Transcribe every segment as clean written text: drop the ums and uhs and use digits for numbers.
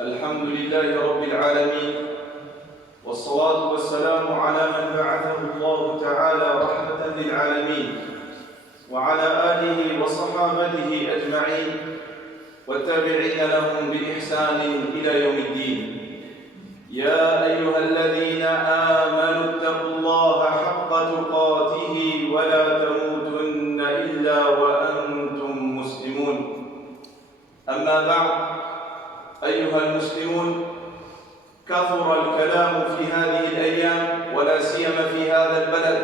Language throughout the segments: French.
الحمد لله رب العالمين، والصلاة والسلام على من بعثه الله تعالى رحمة للعالمين، وعلى آله وصحابته أجمعين، والتابعين لهم بإحسان إلى يوم الدين. يا أيها الذين آمنوا اتقوا الله حق تقاته ولا تموتن إلا وأنتم مسلمون. أما بعد، أيها المسلمون، كثر الكلام في هذه الأيام ولا سيما في هذا البلد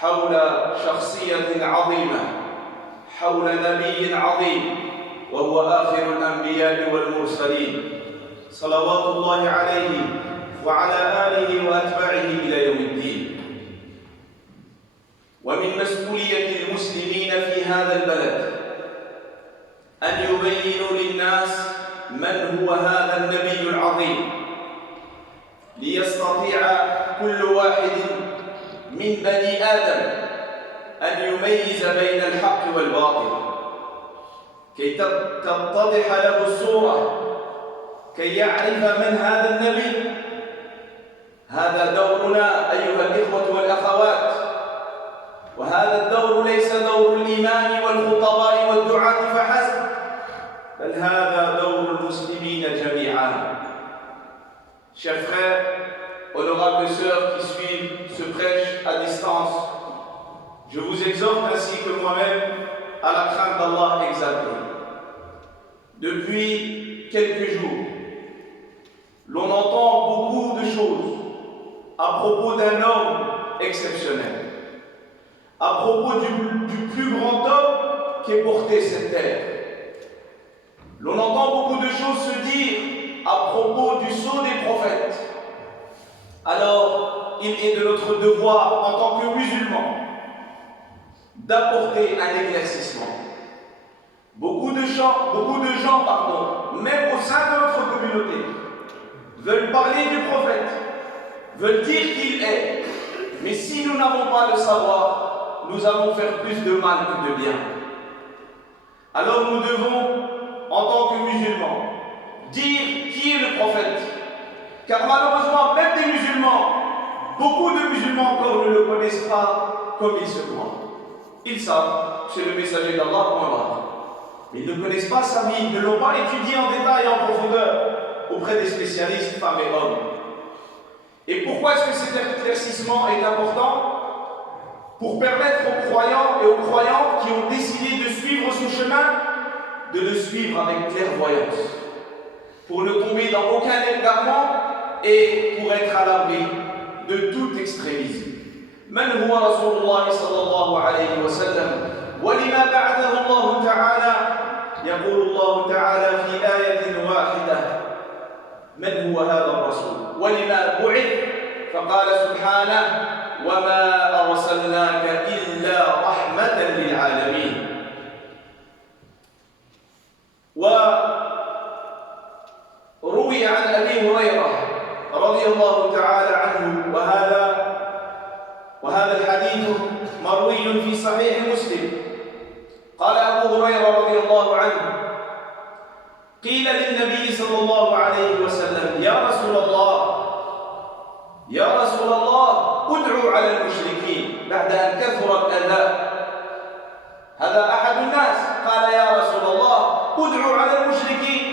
حول شخصية عظيمة، حول نبي عظيم، وهو آخر الأنبياء والمرسلين، صلوات الله عليه وعلى آله وأتباعه إلى يوم الدين. ومن مسؤولية المسلمين في هذا البلد أن يبينوا للناس من هو هذا النبي العظيم، ليستطيع كل واحد من بني آدم أن يميز بين الحق والباطل، كي تتضح له الصورة، كي يعرف من هذا النبي. هذا دورنا أيها الإخوة والأخوات، وهذا الدور ليس دور الإمام والخطباء والدعاة فحسب، بل هذا دور المسلمين جميعا. Chers frères, honorables sœurs qui suivent ce prêche à distance, je vous exhorte ainsi que moi-même à la crainte d'Allah exalté. Depuis quelques jours, l'on entend beaucoup de choses à propos d'un homme exceptionnel, à propos du plus grand homme qu'ait porté cette terre. L'on entend beaucoup de choses se dire à propos du sceau des prophètes. Alors, il est de notre devoir en tant que musulmans d'apporter un éclaircissement. Beaucoup de gens, même au sein de notre communauté, veulent parler du prophète, veulent dire qu'il est. Mais si nous n'avons pas le savoir, nous allons faire plus de mal que de bien. Alors nous devons, en tant que musulmans, dire qui est le prophète. Car malheureusement, même des musulmans, beaucoup de musulmans encore ne le connaissent pas comme il se doit. Ils savent, c'est le messager d'Allah, point barre. Mais ils ne connaissent pas sa vie, ils ne l'ont pas étudié en détail et en profondeur auprès des spécialistes, femmes et hommes. Et pourquoi est-ce que cet éclaircissement est important? Pour permettre aux croyants et aux croyantes qui ont décidé de suivre son chemin, de le suivre avec clairvoyance, pour ne tomber dans aucun égarement et pour être à l'abri de tout extrémisme. من هو رسول الله صلى الله عليه وسلم ولما بعثه الله تعالى؟ يقول الله تعالى في آية واحدة: من هو هذا الرسول ولما بعث؟ فقال سبحانه: وما أرسلناك إلا رحمة للعالمين. وروي عن أبي هريرة رضي الله تعالى عنه، وهذا الحديث مروي في صحيح مسلم. قال أبو هريرة رضي الله عنه: قيل للنبي صلى الله عليه وسلم: يا رسول الله ادعوا على المشركين بعد أن كثر الأذى. هذا أحد الناس قال: يا رسول الله ادعوا على المشركين.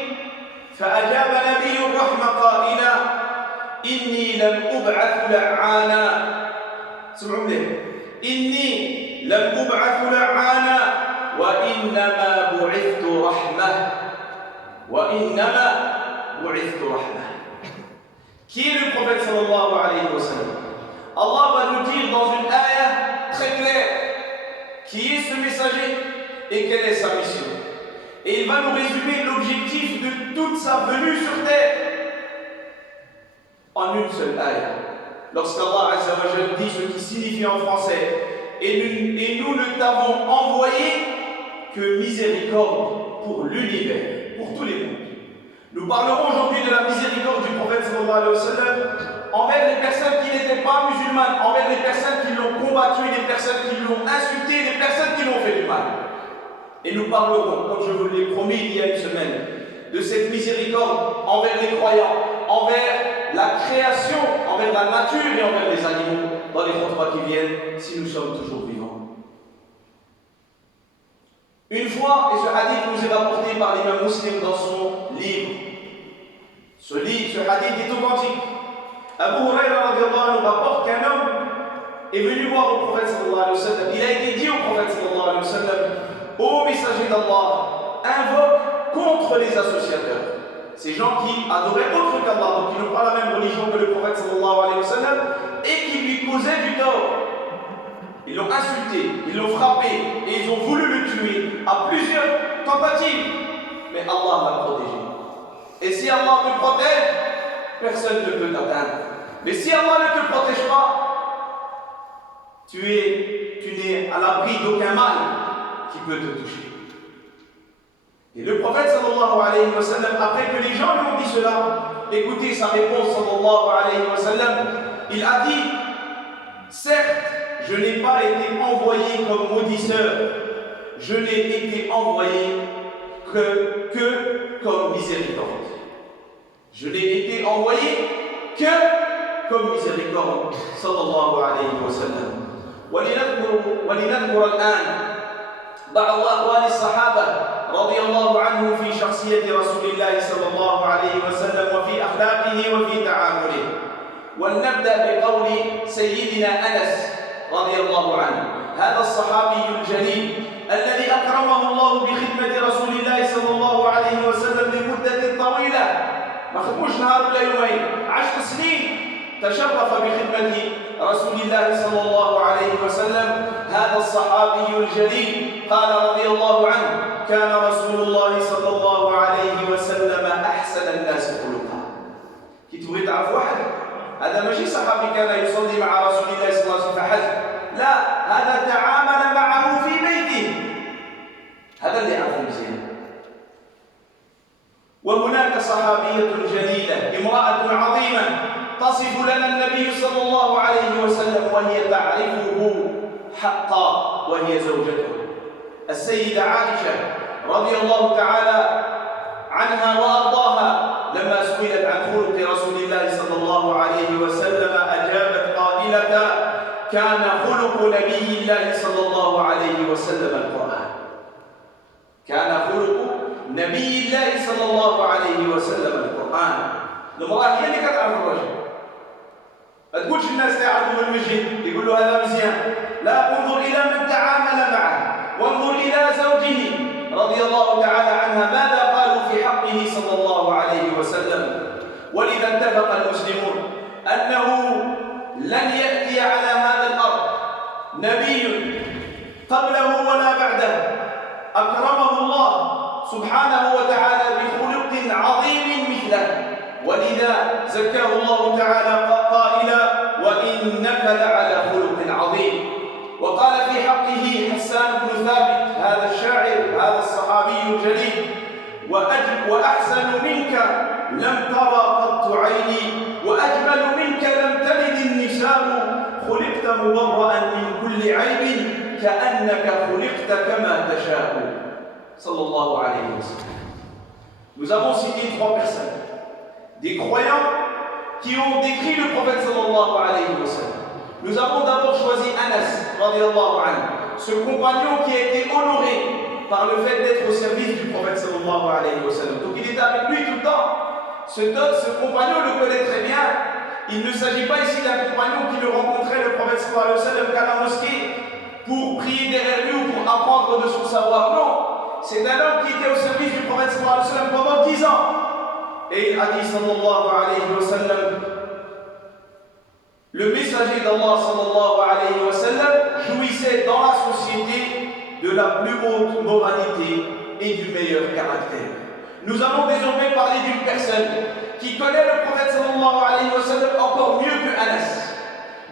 فأجاب نبي الرحمة قائلا: إني لم أبعث لعانا. سمعوا لي: إني لم أبعث لعانا وإنما بعثت رحمة. وإنما بعثت رحمة. Qui est le prophète sallallahu alayhi wa sallam? Allah va nous dire dans une ayah très claire qui est ce messager et quelle est sa mission. Et il va nous résumer l'objectif de toute sa venue sur terre en une seule ayah. Lorsqu'Allah Azza wa Jalla dit ce qui signifie en français: et nous ne t'avons envoyé que miséricorde pour l'univers, pour tous les mondes. Nous parlerons aujourd'hui de la miséricorde du prophète sallallahu alayhi wa sallam envers les personnes qui n'étaient pas musulmanes, envers les personnes qui l'ont combattu, les personnes qui l'ont insulté, les personnes qui l'ont fait du mal. Et nous parlerons, comme je vous l'ai promis il y a une semaine, de cette miséricorde envers les croyants, envers la création, envers la nature et envers les animaux dans les khutbahs qui viennent, si nous sommes toujours vivants. Une fois, et ce hadith nous est rapporté par l'imam Muslim dans son livre, ce hadith est authentique. Abu Huraira radiallahu anhu rapporte qu'un homme est venu voir au prophète sallallahu alayhi wa sallam. Il a été dit au prophète sallallahu alayhi wa sallam: ô messager d'Allah, invoque contre les associateurs, ces gens qui adoraient autre qu'Allah, donc qui n'ont pas la même religion que le prophète sallallahu alayhi wa sallam, et qui lui causaient du tort. Ils l'ont insulté, ils l'ont frappé, et ils ont voulu le tuer à plusieurs tentatives. Mais Allah l'a protégé. Et si Allah te protège, personne ne peut t'atteindre. Mais si Allah ne te protège pas, tu n'es à l'abri d'aucun mal qui peut te toucher. Et le prophète sallallahu alayhi wa sallam, après que les gens lui ont dit cela, écoutez sa réponse sallallahu alayhi wa sallam, il a dit: certes, je n'ai pas été envoyé comme maudisseur, je n'ai été envoyé que comme miséricorde. Je n'ai été envoyé que comme miséricorde, sallallahu alayhi wa sallam. ولنذكر الآن بعض أقوال الصحابة رضي الله عنه في شخصية رسول الله صلى الله عليه وسلم وفي أخلاقه وفي تعامله. ولنبدأ بقول سيدنا أنس رضي الله عنه، هذا الصحابي الجليل الذي أكرمه الله بخدمة رسول الله صلى الله عليه وسلم لمدة طويلة، ما خدموش نهار ولا يومين، 10 سنين تشرف بخدمة رسول الله صلى الله عليه وسلم. هذا الصحابي الجليل قال رضي الله عنه: كان رسول الله صلى الله عليه وسلم أحسن الناس خلقا. كي تبغي تعرف واحد، هذا ماشي صحابي كان يصلي مع رسول الله صلى الله عليه وسلم فحسب، لا، هذا تعامل معه في بيته، هذا اللي عرفه مزيان. وهناك صحابية جليلة، امرأة عظيمة تصف لنا النبي صلى الله عليه وسلم وهي تعرفه حقا، وهي زوجته السيدة عائشة رضي الله تعالى عنها وأرضاها. لما سئلت عن خلق رسول الله صلى الله عليه وسلم أجابت قائلة: كان خلق نبي الله صلى الله عليه وسلم القرآن. كان خلق نبي الله صلى الله عليه وسلم القرآن. المرأة هي اللي كتعرف الرجل، ما تقولش الناس تعرفوا من المسجد يقول له هذا مزيان، لا، انظر إلى من تعامل معه، وانظر إلى زوجه رضي الله تعالى عنها ماذا قالوا في حقه صلى الله عليه وسلم. ولذا اتفق المسلمون أنه لن يأتي على هذا الأرض نبي قبله ولا بعده أكرمه الله سبحانه وتعالى بخلق عظيم مثله، ولذا زكاه الله تعالى قائلا: وإنك لعلى خلق عظيم. وقال في حقه حسان بن ثابت، هذا الشاعر، هذا الصحابي الجليل: وأحسن منك لم ترى قط عيني، وأجمل منك لم تلد النساء، خلقت مبرأ من كل عيب، كأنك خلقت كما تشاء. صلى الله عليه وسلم. Nous avons cité 3 personnes, des croyants qui ont décrit le prophète sallallahu alayhi wa sallam. Nous avons d'abord choisi Anas radiyallahu anhu, ce compagnon qui a été honoré par le fait d'être au service du prophète sallallahu alayhi wa sallam. Donc il était avec lui tout le temps. Ce compagnon le connaît très bien. Il ne s'agit pas ici d'un compagnon qui le rencontrait le prophète sallallahu alayhi wa sallam qu'à la mosquée pour prier derrière lui ou pour apprendre de son savoir. Non, c'est un homme qui était au service du prophète sallallahu alayhi wa sallam pendant 10 ans. Et il a dit sallallahu alayhi wa sallam: le messager d'Allah sallallahu alayhi wa sallam jouissait dans la société de la plus haute moralité et du meilleur caractère. Nous allons désormais parler d'une personne qui connaît le prophète sallallahu alayhi wa sallam encore mieux que Anas,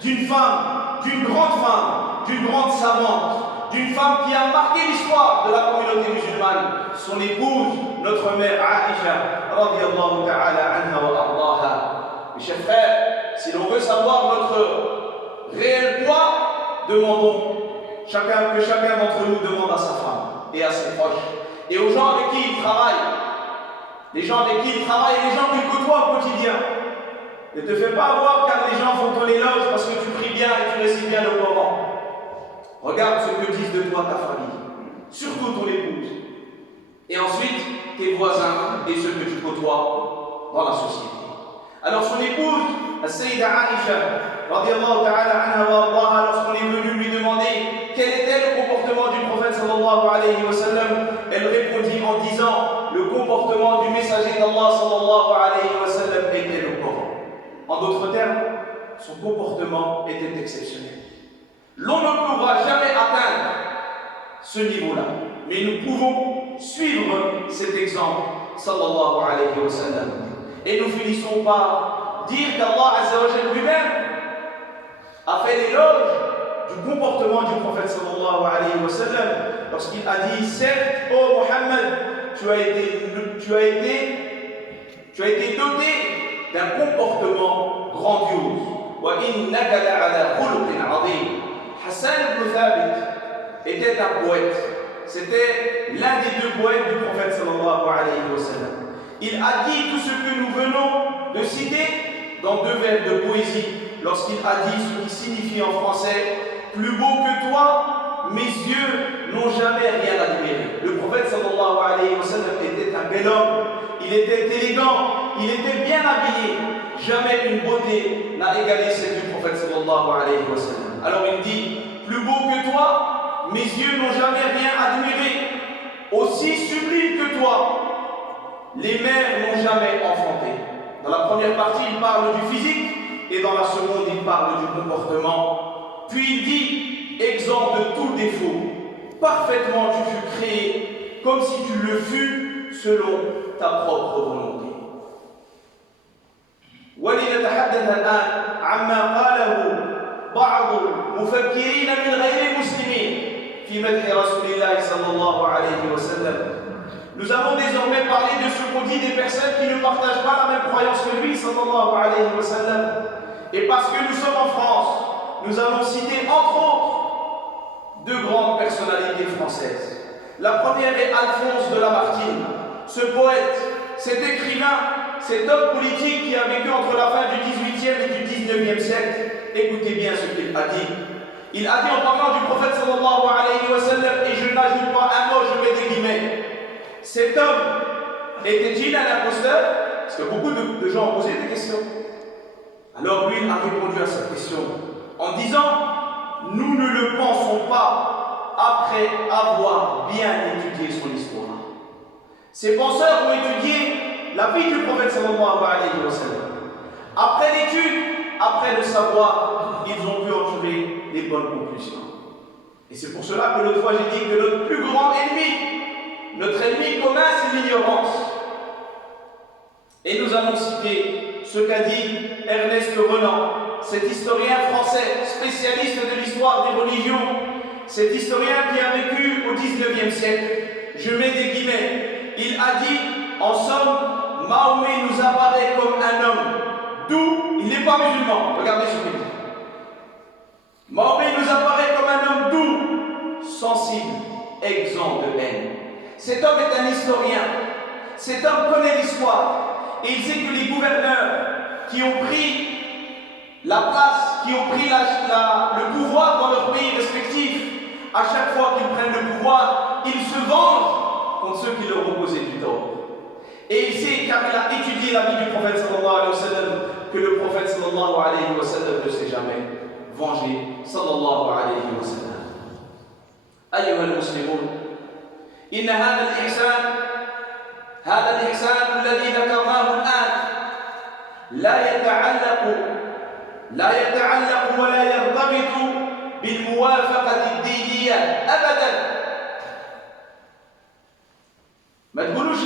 d'une femme, d'une grande savante, d'une femme qui a marqué l'histoire de la communauté musulmane, son épouse, notre mère Aïcha radiyallahu ta'ala anha wa ardaha. Mes chers frères, si l'on veut savoir notre réel poids, demandons que chacun d'entre nous demande à sa femme. et à ses proches, et aux gens avec qui il travaille. Les gens avec qui il travaille et les gens qu'il côtoie au quotidien. Ne te fais pas avoir car les gens font ton éloge parce que tu pries bien et tu récites bien le Coran. Regarde ce que disent de toi ta famille, surtout ton épouse. Et ensuite, tes voisins et ceux que tu côtoies dans la société. Alors son épouse, la Sayyida Aïcha, radiallahu ta'ala anha wa Allah, lorsqu'on est venu lui demander quel était le comportement du prophète sallallahu alayhi wa sallam, elle répondit en disant le comportement du messager d'Allah sallallahu alayhi wa sallam était le Coran. En d'autres termes, son comportement était exceptionnel. L'on ne pourra jamais atteindre ce niveau-là, mais nous pouvons suivre cet exemple sallallahu alayhi wa sallam. Et nous finissons par dire qu'Allah Azza wa Jalla lui-même a fait l'éloge du comportement du prophète sallallahu alayhi wa sallam lorsqu'il a dit certes, ô Mohammed, tu as été doté d'un comportement grandiose. Wa innaka la'ala khuluqin 'azim. Hassan ibn Thabit était un poète. C'était l'un des deux poètes du prophète sallallahu alayhi wa sallam. Il a dit tout ce que nous venons de citer dans deux vers de poésie lorsqu'il a dit ce qui signifie en français plus beau que toi, mes yeux n'ont jamais rien admiré. Le prophète sallallahu alayhi wa sallam était un bel homme, il était élégant, il était bien habillé. Jamais une beauté n'a égalé celle du prophète sallallahu alayhi wa sallam. Alors il dit plus beau que toi, mes yeux n'ont jamais rien admiré. Aussi sublime que toi, les mères n'ont jamais enfanté. Dans la première partie, il parle du physique et dans la seconde, il parle du comportement. Puis il dit, exempt de tout défaut, parfaitement tu fus créé comme si tu le fus selon ta propre volonté. ولنتحدث الآن عما قاله بعض المفكرين من غير المسلمين في مدح رسول الله صلى الله عليه وسلم. Nous allons désormais parler de ce qu'ont dit des personnes qui ne partagent pas la même croyance que lui, sallallahu alayhi wa sallam. Et parce que nous sommes en France, nous allons citer entre autres deux grandes personnalités françaises. La première est Alphonse de Lamartine, ce poète, cet écrivain, cet homme politique qui a vécu entre la fin du XVIIIe et du XIXe siècle. Écoutez bien ce qu'il a dit. Il a dit en parlant du prophète sallallahu alayhi wa sallam, et je n'ajoute pas un mot, je mets des guillemets. Cet homme était-il un imposteur? Parce que beaucoup de gens ont posé des questions. Alors lui a répondu à cette question en disant nous ne le pensons pas après avoir bien étudié son histoire. Ces penseurs ont étudié la vie du prophète sallallahu alayhi wa sallam. Après l'étude, après le savoir, ils ont pu en tirer les bonnes conclusions. Et c'est pour cela que l'autre fois j'ai dit que notre plus grand ennemi, notre ennemi commun, c'est l'ignorance. Et nous allons citer ce qu'a dit Ernest Renan, cet historien français, spécialiste de l'histoire des religions, cet historien qui a vécu au XIXe siècle. Je mets des guillemets. Il a dit, en somme, Mahomet nous apparaît comme un homme doux, il n'est pas musulman. Regardez ce qu'il dit. Mahomet nous apparaît comme un homme doux, sensible, exempt de haine. Cet homme est un historien. Cet homme connaît l'histoire. Et il sait que les gouverneurs qui ont pris la place, qui ont pris le pouvoir dans leurs pays respectifs, à chaque fois qu'ils prennent le pouvoir, ils se vengent contre ceux qui leur ont causé du tort. Et il sait, car il a étudié la vie du prophète sallallahu alayhi wa sallam, que le prophète sallallahu alayhi wa sallam ne s'est jamais vengé sallallahu alayhi wa sallam. أيها المسلمون إن هذا الإحسان الذي ذكرناه الآن لا يتعلق ولا يرتبط بالموافقة الدينية أبدا. ما تقولوش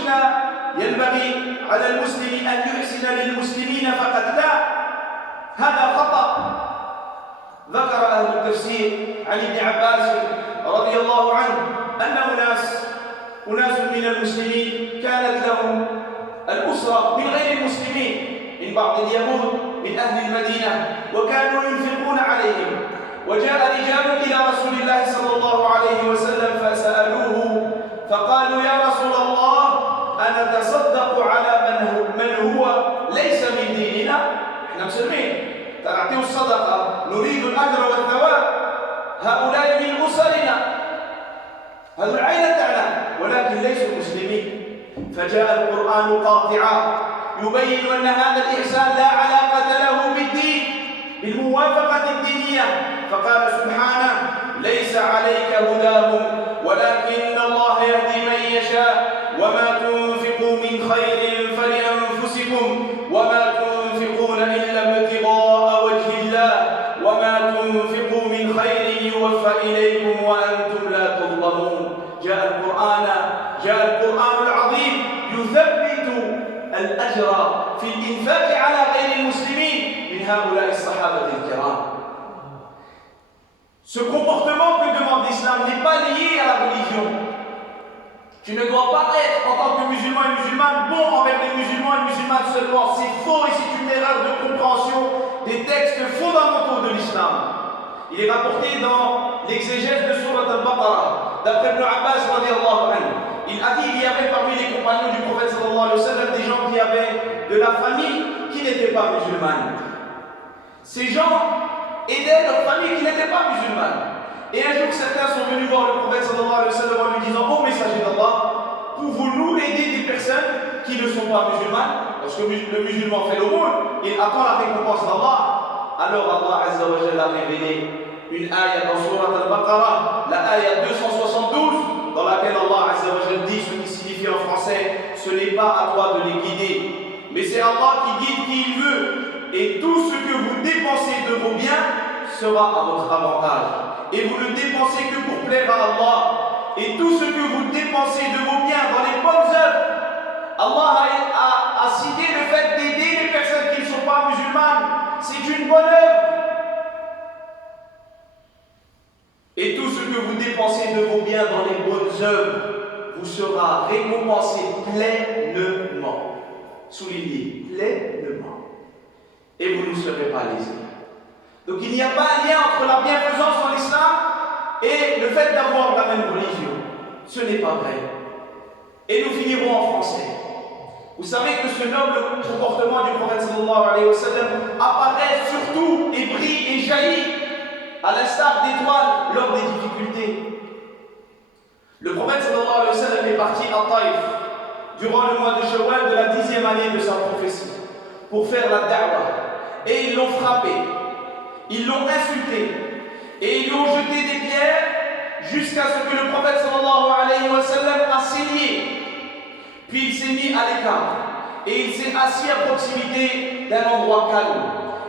ينبغي على المسلم أن يحسن للمسلمين فقط، لا، هذا خطأ. ذكر أهل التفسير عن ابن عباس رضي الله عنه أن أناس من المسلمين كانت لهم الأسرة من غير المسلمين، من بعض اليهود من أهل المدينة، وكانوا ينفقون عليهم. وجاء رجال إلى رسول الله صلى الله عليه وسلم فسألوه فقالوا يا رسول الله أنتصدق على من هو ليس من ديننا. احنا مسلمين نعطيه الصدقة نريد الأجر والثواب، هؤلاء من أسرنا هذو العائلة تاعنا ولكن ليسوا مسلمين. فجاء القرآن قاطعا يبين أن هذا الإحسان لا علاقة له بالدين بالموافقة الدينية، فقال سبحانه ليس عليك هداهم ولكن الله يهدي من يشاء وما تنفقوا من خير فلأنفسكم وما تنفقون إلا ابتغاء وجه الله وما تنفقوا من خير يوفى إليكم وأنتم لا تظلمون. جاء القرآن العظيم يثبت الأجر في الإنفاق على غير المسلمين من هؤلاء الصحابة الكرام. Ce comportement que demande l'islam n'est pas lié à la religion. Tu ne dois pas être, en tant que musulman et musulmane, bon envers les musulmans et musulmanes seulement. C'est faux et c'est une erreur de compréhension des textes fondamentaux de l'islam. Il est rapporté dans l'exégèse de Surat al-Baqarah, d'après Ibn Abbas radiallahu anhu. Il a dit qu'il y avait parmi les compagnons du prophète sallallahu alayhi wa sallam des gens qui avaient de la famille qui n'étaient pas musulmanes. Ces gens aidaient leur famille qui n'était pas musulmane. Et un jour, certains sont venus voir le prophète sallallahu alayhi wa sallam en lui disant: ô messager d'Allah, pouvons-nous aider des personnes qui ne sont pas musulmanes? Parce que le musulman fait l'aumône, il attend la récompense d'Allah. Alors Allah Azza wa Jalla a révélé une ayah dans Surat al-Baqarah, la ayah 272, dans laquelle Allah Azza wa Jalla dit ce qui signifie en français: ce n'est pas à toi de les guider, mais c'est Allah qui guide qui il veut. Et tout ce que vous dépensez de vos biens sera à votre avantage. Et vous ne dépensez que pour plaire à Allah. Et tout ce que vous dépensez de vos biens dans les bonnes œuvres, Allah a cité le fait d'aider les personnes qui ne sont pas musulmanes. C'est une bonne œuvre. Et tout ce que vous dépensez de vos biens dans les bonnes œuvres vous sera récompensé pleinement. Soulignez, pleinement. Et vous ne serez pas lésés. Donc il n'y a pas un lien entre la bienfaisance en islam et le fait d'avoir la même religion. Ce n'est pas vrai. Et nous finirons en français. Vous savez que ce noble comportement du prophète sallallahu alayhi wa sallam apparaît surtout et brille et jaillit à l'instar d'étoiles lors des difficultés. Le prophète sallallahu alayhi wa sallam est parti à Taïf durant le mois de Shawwal de la 10e année de sa prophétie pour faire la da'wah. Et ils l'ont frappé, ils l'ont insulté, et ils lui ont jeté des pierres jusqu'à ce que le prophète sallallahu alayhi wa sallam a saigné. Puis il s'est mis à l'écart, et il s'est assis à proximité d'un endroit calme.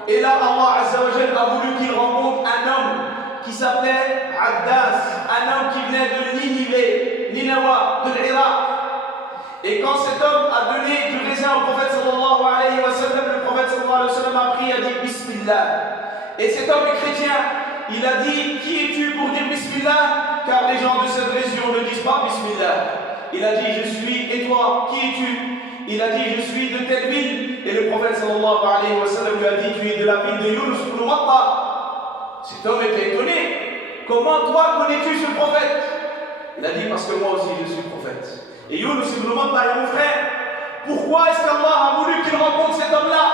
Et là, Allah Azza wa Jalla a voulu qu'il rencontre un homme qui s'appelait Addas, un homme qui venait de Ninive, de l'Irak. Et quand cet homme a donné du raisin au prophète sallallahu alayhi wa sallam, le prophète sallallahu alayhi wa sallam a pris et a dit Bismillah. Et cet homme est chrétien, il a dit: qui es-tu pour dire Bismillah? Car les gens de cette région ne disent pas Bismillah. Il a dit: je suis, et toi, qui es-tu? Il a dit: je suis de telle ville. Et le prophète sallallahu alayhi wa sallam lui a dit: tu es de la ville de Yunus ibn Matta. Cet homme était étonné: comment toi connais-tu ce prophète? Il a dit: parce que moi aussi je suis prophète. Et Yunus ibn Matta est mon frère. Pourquoi est-ce qu'Allah a voulu qu'il rencontre cet homme-là?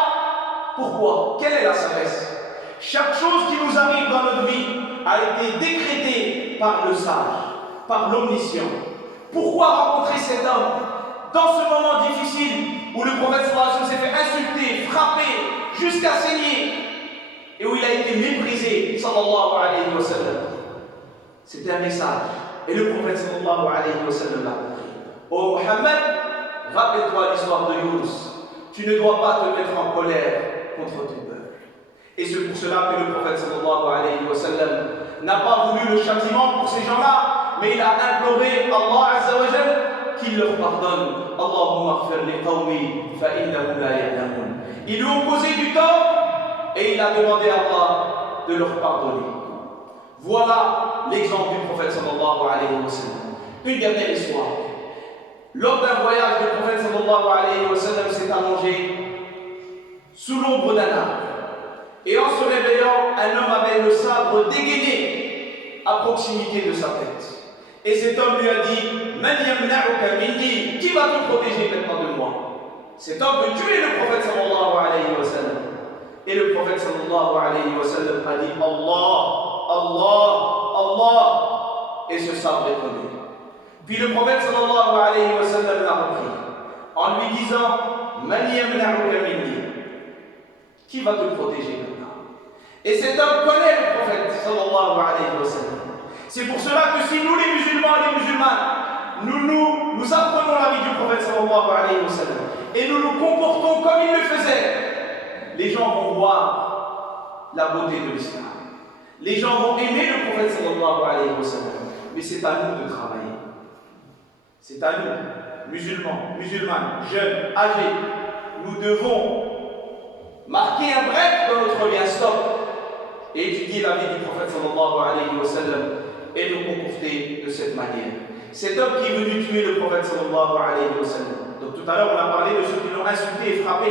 Pourquoi? Quelle est la sagesse? Chaque chose qui nous arrive dans notre vie a été décrétée par le sage, par l'omniscient. Pourquoi rencontrer cet homme dans ce moment difficile où le prophète sallallahu alayhi wa sallam s'est fait insulter, frapper, jusqu'à saigner, et où il a été méprisé, sallallahu alayhi wa sallam? C'était un message. Et le prophète sallallahu alayhi wa sallam l'a compris. Oh Mohammed, rappelle-toi l'histoire de Yunus. Tu ne dois pas te mettre en colère contre ton peuple. Et c'est pour cela que le prophète sallallahu alayhi wa sallam n'a pas voulu le châtiment pour ces gens-là, mais il a imploré Allah Azza wa Jal qu'il leur pardonne. Allahumma ighfir li qawmi fa innahum la ya'lamun. Ils lui ont causé du tort et il a demandé à Allah de leur pardonner. Voilà l'exemple du prophète sallallahu alayhi wa sallam. Une dernière histoire. Lors d'un voyage, le prophète sallallahu alayhi wa sallam s'est allongé sous l'ombre d'un arbre. Et en se réveillant, un homme avait le sabre dégainé à proximité de sa tête. Et cet homme lui a dit, Man yamna'uka minni, qui va te protéger maintenant de moi? Cet homme veut tuer le prophète sallallahu alayhi wa sallam. Et le prophète sallallahu alayhi wa sallam a dit, Allah, Allah, Allah. Et ce sabre est tombé. Puis le prophète sallallahu alayhi wa sallam l'a repris en lui disant, Man yamna'uka minni, qui va te protéger maintenant? Et cet homme connaît le prophète sallallahu alayhi wa sallam. C'est pour cela que si nous les musulmans et les musulmanes, nous apprenons la vie du prophète sallallahu alayhi wa sallam et nous nous comportons comme il le faisait, les gens vont voir la beauté de l'islam. Les gens vont aimer le prophète sallallahu alayhi wa sallam. Mais c'est à nous de travailler. C'est à nous, musulmans, musulmanes, jeunes, âgés. Nous devons marquer un break dans notre vie, un stop, et étudier la vie du prophète sallallahu alayhi wa sallam et nous comporter de cette manière. Cet homme qui est venu tuer le prophète sallallahu alayhi wa sallam. Donc tout à l'heure on a parlé de ceux qui l'ont insulté et frappé.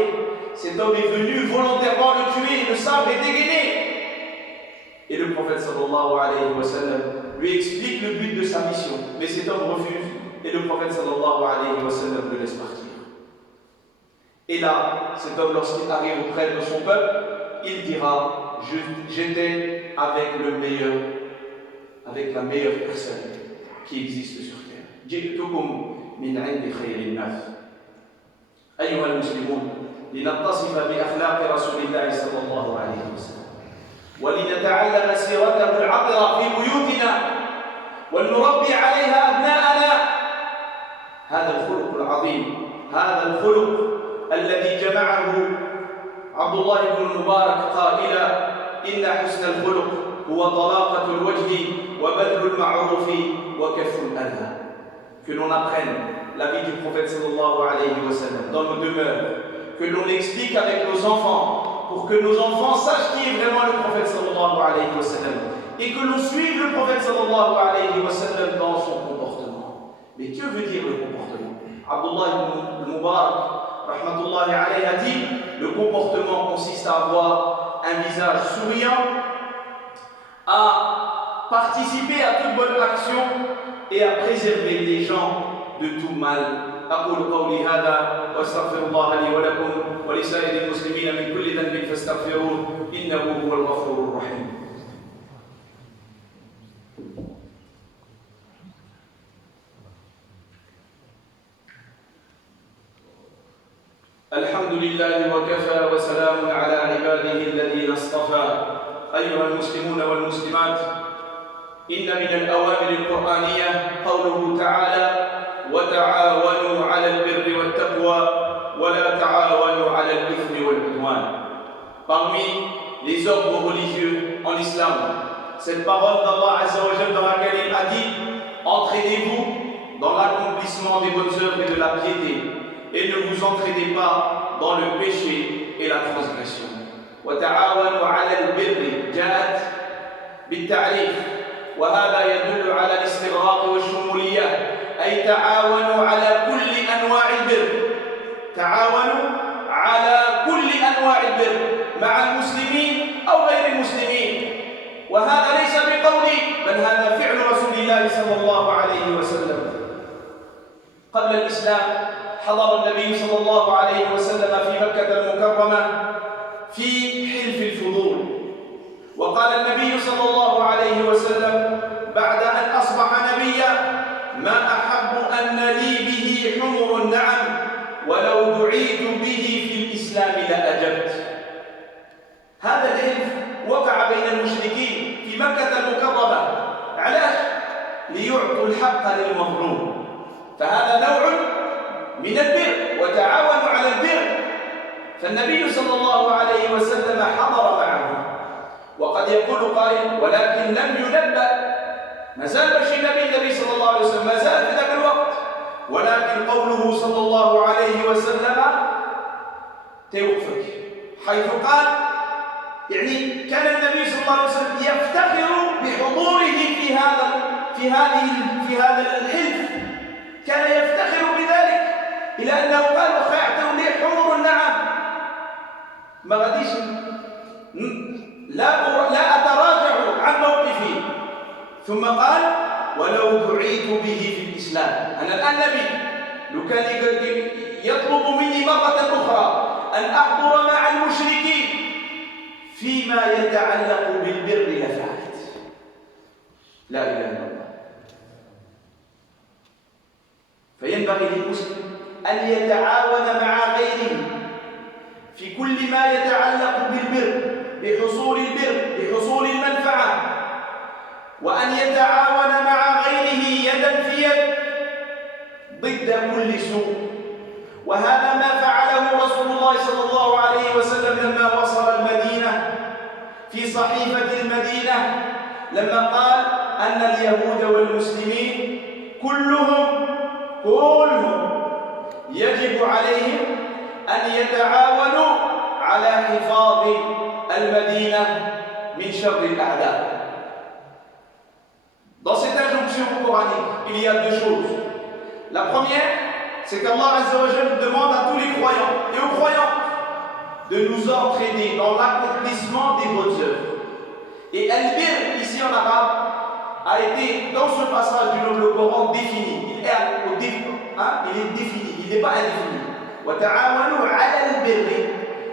Cet homme est venu volontairement le tuer, le sabre est dégainé. Et le prophète sallallahu alayhi wa sallam lui explique le but de sa mission. Mais cet homme refuse et le prophète sallallahu alayhi wa sallam le laisse partir. Et là, cet homme, lorsqu'il arrive auprès de son peuple, il dira, j'étais avec le meilleur, avec la meilleure personne qui existe sur terre. جئتكم من عند خير الناس. أيها المسلمون، لنتصف بأخلاق رسول الله صلى الله عليه وسلم، ولنتعلم سيرته العطرة في بيوتنا، ولنربي عليها أبناءنا. هذا الخلق العظيم، هذا الخلق الذي جمعه عبد الله بن المبارك قائلا: إن حسن الخلق هو طلاقة الوجه وبذل المعروف وكف الأذى. Que l'on apprenne la vie du prophète sallallahu alayhi wa sallam dans nos demeures, que l'on l'explique avec nos enfants, pour que nos enfants sachent qui est vraiment le prophète sallallahu alayhi wa sallam, et que l'on suive le prophète sallallahu alayhi wa sallam dans son comportement. Mais que veut dire le comportement? Abdullah ibn Mubarak rahmatullahi alayhi a dit: le comportement consiste à avoir un visage souriant, à participer à toute bonne action et à préserver les gens de tout mal. أقول قولي هذا وأستغفر الله لي ولكم ولسائر المسلمين من كل ذنب فاستغفروه إنه هو الغفور الرحيم. الحمد لله وكفى وسلام على عباده الذين اصطفى. أيها المسلمون والمسلمات، إن من الأوامر القرآنية قوله تعالى: وتعاونوا على البر والتقوى ولا تعاونوا على الإثم والعدوان. Parmi les ordres religieux en islam, cette parole d'Allah Azza wa Jalla dans laquelle il a dit: entraînez-vous dans l'accomplissement des bonnes œuvres et de la piété, et ne vous entraînez pas dans le péché et la transgression. وتعاونوا على البر جاءت بالتعريف، وهذا يدل على الاستغراق والشمولية، أي تعاونوا على كل أنواع البر. تعاونوا على كل أنواع البر مع المسلمين أو غير المسلمين. وهذا ليس بقولي، بل هذا فعل رسول الله صلى الله عليه وسلم. قبل الإسلام حضر النبي صلى الله عليه وسلم في مكة المكرمة في حلف الفضول، وقال النبي صلى الله عليه وسلم بعد أن أصبح نبيا: ما أحب أن لي به حمر النعم ولو دعيت به في الإسلام لأجبت. هذا الحلف وقع بين المشركين في مكة المكرمة. علاش؟ ليعطوا الحق للمظلوم. فهذا نوع من البر، وتعاونوا على البر. فالنبي صلى الله عليه وسلم حضر معه. وقد يقول قائل: ولكن لم ينبأ، ما زال ماشي النبي صلى الله عليه وسلم، ما زال في ذاك الوقت. ولكن قوله صلى الله عليه وسلم توقفك، حيث قال يعني كان النبي صلى الله عليه وسلم يفتخر بحضوره في هذا الحلف، كان يفتخر بذلك إلى أنه قال: وخيعتم لي حمر النعم، ما غاديش لا أتراجع عن موقفي. ثم قال: ولو دعيت به في الإسلام. أنا الآن نبي، لو كان يطلب مني مرة أخرى أن أحضر مع المشركين فيما يتعلق بالبر لفعلت. لا إله إلا الله. فينبغي للمسلم أن يتعاون مع غيره في كل ما يتعلق بالبر، بحصول البر، بحصول المنفعة، وأن يتعاون مع غيره يدا في يد ضد كل سوء. وهذا ما فعله رسول الله صلى الله عليه وسلم لما وصل المدينة في صحيفة المدينة، لما قال أن اليهود والمسلمين كلهم يجب عليهم أن يتعاونوا على حفاظ المدينة من شر الأعداء. Dans cette injonction coranique, il y a deux choses. La première, c'est qu'Allah Azza wa Jalla demande à tous les croyants et aux croyants de nous entraîner dans l'accomplissement des bonnes œuvres. Et al-bir, ici en arabe, a été dans ce passage du noble Coran défini. Il est défini, il n'est pas indéfini. Wa ta'awanu 'ala al-birri.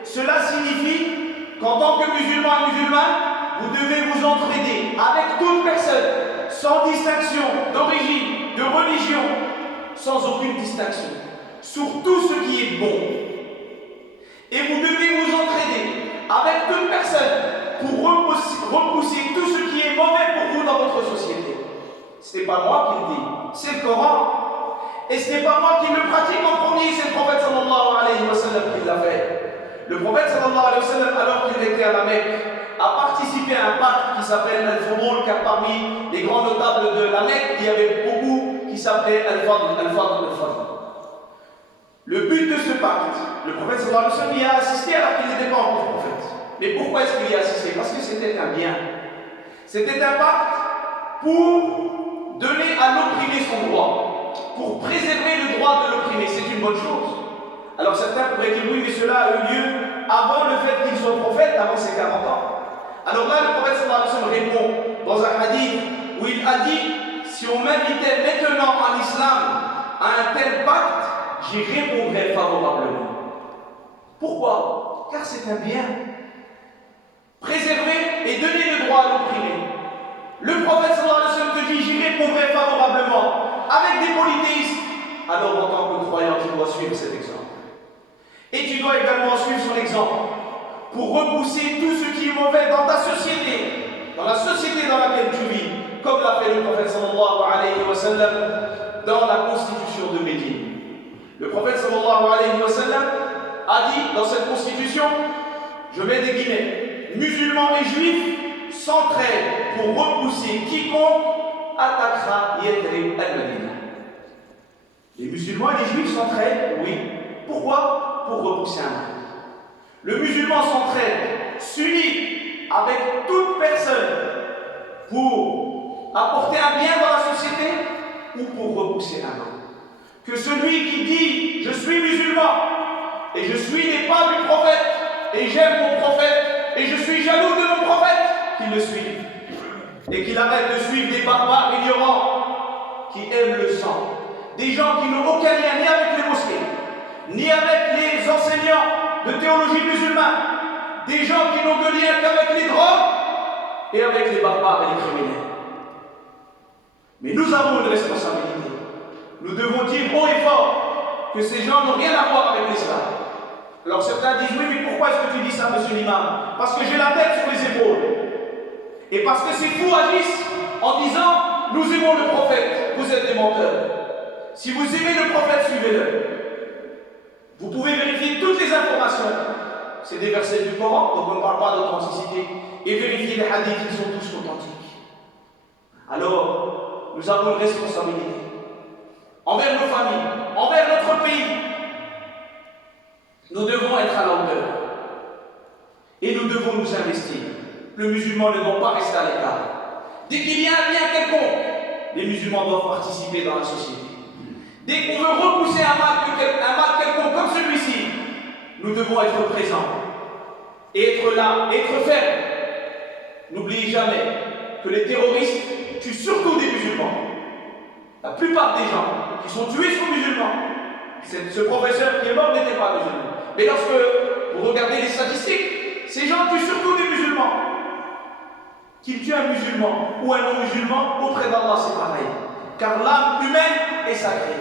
Cela signifie qu'en tant que musulman et musulmane, vous devez vous entraider avec toute personne, sans distinction d'origine, de religion, sans aucune distinction, sur tout ce qui est bon. Et vous devez vous entraider avec toute personne pour repousser tout ce qui est mauvais pour vous dans votre société. Ce n'est pas moi qui le dis, c'est le Coran. Et ce n'est pas moi qui le pratique en premier, c'est le prophète sallallahu alayhi wa sallam qui l'a fait. Le prophète sallallahu alayhi wa sallam, alors qu'il était à la Mecque, a participé à un pacte qui s'appelle Al-Fudul, car parmi les grands notables de la Mecque, il y avait beaucoup qui s'appelaient Al-Fadl. Le but de ce pacte, le prophète sallallahu alayhi wa sallam y a assisté alors qu'il n'était pas encore prophète. Mais pourquoi est-ce qu'il y a assisté? Parce que c'était un bien. C'était un pacte pour donner à l'opprimé son droit, pour préserver le droit de l'opprimé. C'est une bonne chose. Alors certains pourraient dire oui, mais cela a eu lieu avant le fait qu'il soit prophète, avant ses 40 ans. Alors là, le prophète sallallahu alayhi wa sallam répond dans un hadith où il a dit: si on m'invitait maintenant en islam à un tel pacte, j'y répondrais favorablement. Pourquoi? Car c'est un bien. Préserver et donner le droit à l'opprimé. Le prophète sallallahu alayhi wa sallam te dit: j'y répondrai favorablement avec des polythéistes. Alors en tant que croyant, tu dois suivre cet exemple. Et tu dois également suivre son exemple pour repousser tout ce qui est mauvais dans ta société, dans la société dans laquelle tu vis, comme l'a fait le prophète sallallahu alayhi wa sallam dans la constitution de Médine. Le prophète sallallahu alayhi wa sallam a dit dans cette constitution, je mets des guillemets, musulmans et juifs s'entraident pour repousser quiconque attaquera Yathrib al-Madina. Les musulmans et les juifs s'entraident, oui. Pourquoi? Pour repousser un mal. Le musulman s'entraide, s'unit avec toute personne pour apporter un bien dans la société ou pour repousser un mal. Que celui qui dit je suis musulman et je suis les pas du prophète et j'aime mon prophète et je suis jaloux de mon prophète, qu'il le suive et qu'il arrête de suivre des barbares ignorants qui aiment le sang, des gens qui n'ont aucun lien ni avec les mosquées ni avec les enseignants de théologie musulmane, des gens qui n'ont de lien qu'avec les drogues et avec les barbares et les criminels. Mais nous avons une responsabilité. Nous devons dire haut et fort que ces gens n'ont rien à voir avec l'islam. Alors certains disent oui, mais pourquoi est-ce que tu dis ça, monsieur l'imam? Parce que j'ai la tête sur les épaules. Et parce que ces fous agissent en disant nous aimons le prophète, vous êtes des menteurs. Si vous aimez le prophète, suivez-le. Vous pouvez vérifier toutes les informations. C'est des versets du Coran, donc on ne parle pas d'authenticité. Et vérifier les hadiths, ils sont tous authentiques. Alors, nous avons une responsabilité envers nos familles, envers notre pays. Nous devons être à la hauteur. Et nous devons nous investir. Le musulman ne doit pas rester à l'écart. Dès qu'il y a un bien quelconque, les musulmans doivent participer dans la société. Dès qu'on veut repousser un mal quelconque comme celui-ci, nous devons être présents et être là, être fermes. N'oubliez jamais que les terroristes tuent surtout des musulmans. La plupart des gens qui sont tués sont musulmans. Ce professeur qui est mort n'était pas musulman. Mais lorsque vous regardez les statistiques, ces gens tuent surtout des musulmans. Qu'ils tuent un musulman ou un non-musulman, auprès d'Allah c'est pareil. Car l'âme humaine est sacrée.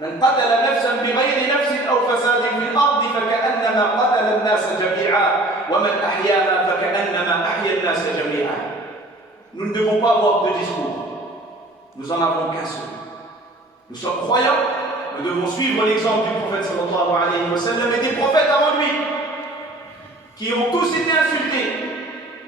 من قتل نفسا بغير نفس أو فساد في الأرض فكأنما قتل الناس جميعا ومن أحياها فكأنما أحيا الناس جميعا. Nous ne devons pas avoir de discours. Nous en avons qu'un seul. Nous sommes croyants, nous devons suivre l'exemple du prophète sallallahu alayhi wa sallam et des prophètes avant lui, qui ont tous été insultés.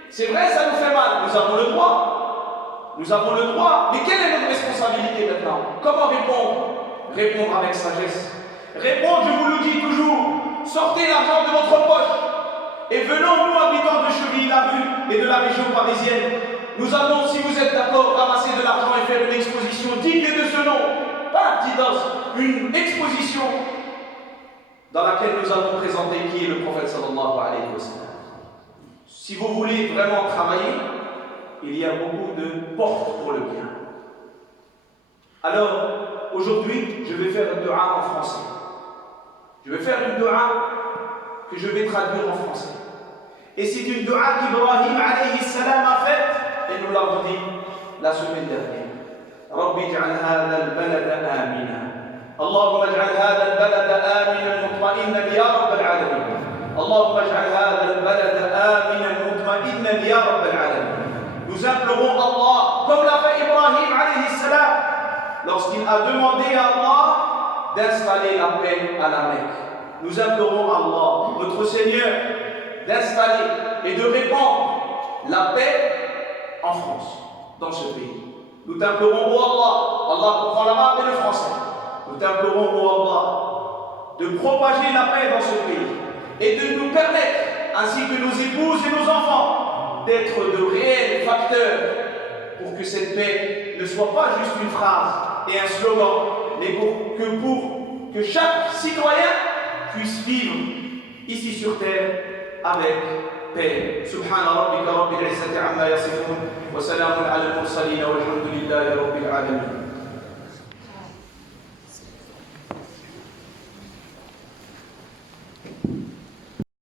C'est vrai, ça nous fait mal, nous avons le droit. Nous avons le droit, mais quelle est notre responsabilité maintenant? Comment répondre? Répondre avec sagesse. Répondre, je vous le dis toujours, sortez l'argent de votre poche et venons, nous, habitants de Chevilly-la-Rue et de la région parisienne, nous allons, si vous êtes d'accord, ramasser de l'argent et faire une exposition digne de ce nom. Pas un petit dos, une exposition dans laquelle nous allons présenter qui est le prophète sallallahu alayhi wa sallam. Si vous voulez vraiment travailler, il y a beaucoup de portes pour le bien. Alors, aujourd'hui, je vais faire une dua en français. Je vais faire une dua que je vais traduire en français. Et c'est une dua qu'Ibrahim alayhi salam a faite, et nous l'avons dit la semaine dernière. Rabbi ij'al hadha al-balada amina. Allahumma ij'al hadha al-balada amina mutma'innan ya rabbal alamin. Allahumma ij'al hadha al-balada amina mutma'innan ya rabbal alamin. Nous implorons Allah, comme l'a fait Ibrahim alayhi salam, lorsqu'il a demandé à Allah d'installer la paix à la Mecque. Nous implorons Allah, notre Seigneur, d'installer et de répandre la paix en France, dans ce pays. Nous t'implorons, ô Allah, Allah comprend l'arabe et le français. Nous t'implorons, ô Allah, de propager la paix dans ce pays et de nous permettre, ainsi que nos épouses et nos enfants, d'être de réels facteurs pour que cette paix ne soit pas juste une phrase et un slogan, mais pour que chaque citoyen puisse vivre ici sur terre avec paix. Subhana rabbika rabbil izzati amma yasifun wa salamun ala al-mursalin walhamdulillahi rabbil alamin.